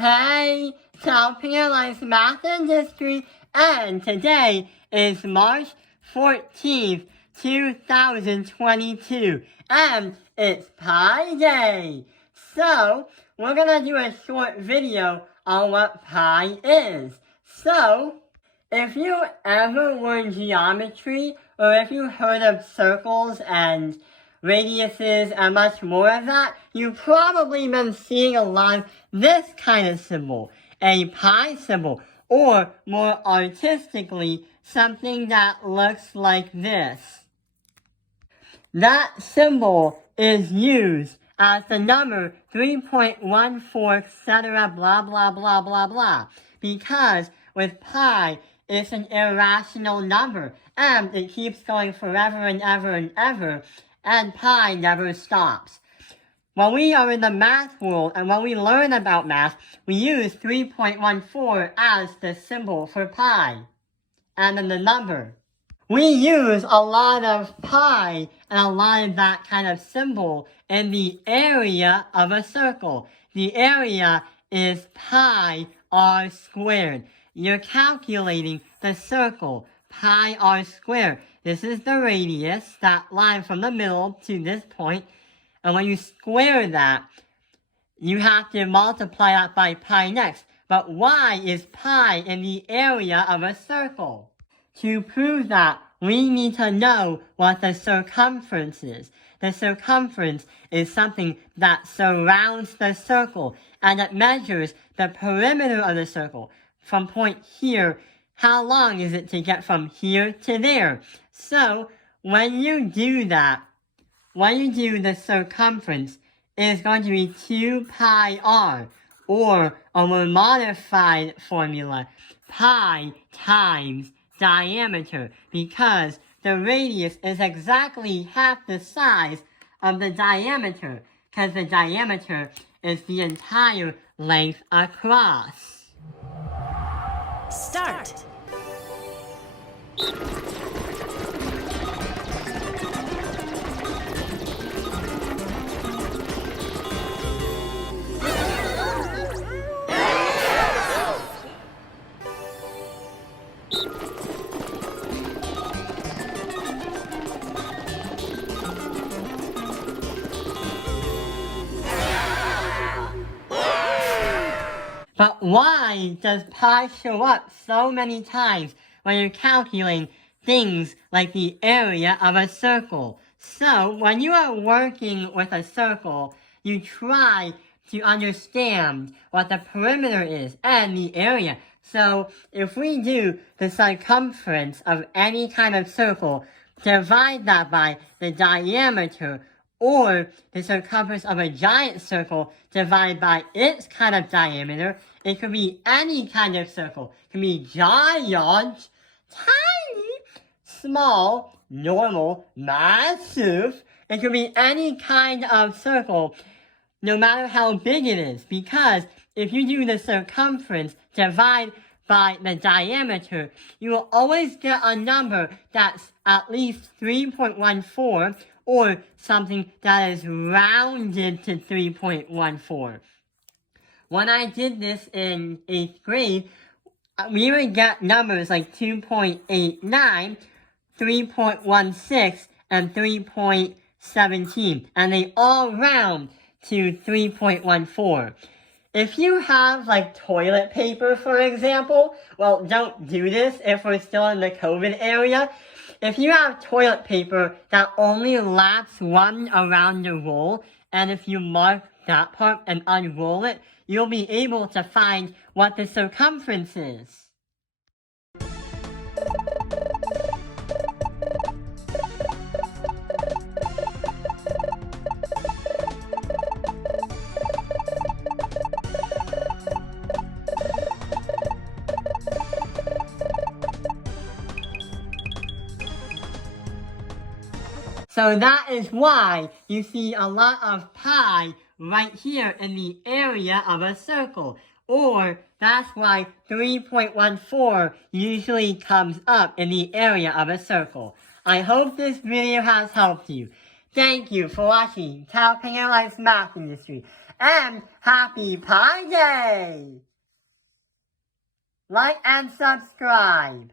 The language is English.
Hey, South Carolina's Math and History, and today is March 14th, 2022, and it's Pi Day. So, we're gonna do a short video on what pi is. So, if you ever learned geometry, or if you heard of circles and radiuses and much more of that, you've probably been seeing a lot of this kind of symbol, a pi symbol, or more artistically, something that looks like this. That symbol is used as the number 3.14, etc., blah, blah, blah, blah, blah, because with pi, it's an irrational number, and it keeps going forever and ever and ever, and pi never stops. When we are in the math world, and when we learn about math, we use 3.14 as the symbol for pi, and then the number. We use a lot of pi and a lot of that kind of symbol in the area of a circle. The area is pi r squared. You're calculating the circle, pi r squared. This is the radius, that line from the middle to this point. And when you square that, you have to multiply that by pi next. But why is pi in the area of a circle? To prove that, we need to know what the circumference is. The circumference is something that surrounds the circle, and it measures the perimeter of the circle. From point here, how long is it to get from here to there? So, when you do that, when you do the circumference, it is going to be 2 pi r, or a more modified formula, pi times diameter, because the radius is exactly half the size of the diameter, because the diameter is the entire length across. Start! But why does pi show up so many times when you're calculating things like the area of a circle? So, when you are working with a circle, you try to understand what the perimeter is and the area. So, if we do the circumference of any kind of circle, divide that by the diameter, or the circumference of a giant circle divided by its kind of diameter. It could be any kind of circle. It can be giant, tiny, small, normal, massive. It could be any kind of circle, no matter how big it is. Because if you do the circumference divide by the diameter, you will always get a number that's at least 3.14, or something that is rounded to 3.14. When I did this in 8th grade, we would get numbers like 2.89, 3.16, and 3.17, and they all round to 3.14. If you have like toilet paper, for example, well, don't do this if we're still in the COVID area. If you have toilet paper that only laps one around the roll, and if you mark that part and unroll it, you'll be able to find what the circumference is. So that is why you see a lot of pi right here in the area of a circle. Or that's why 3.14 usually comes up in the area of a circle. I hope this video has helped you. Thank you for watching Taoping Airlines Math Industry, and happy Pi Day! Like and subscribe.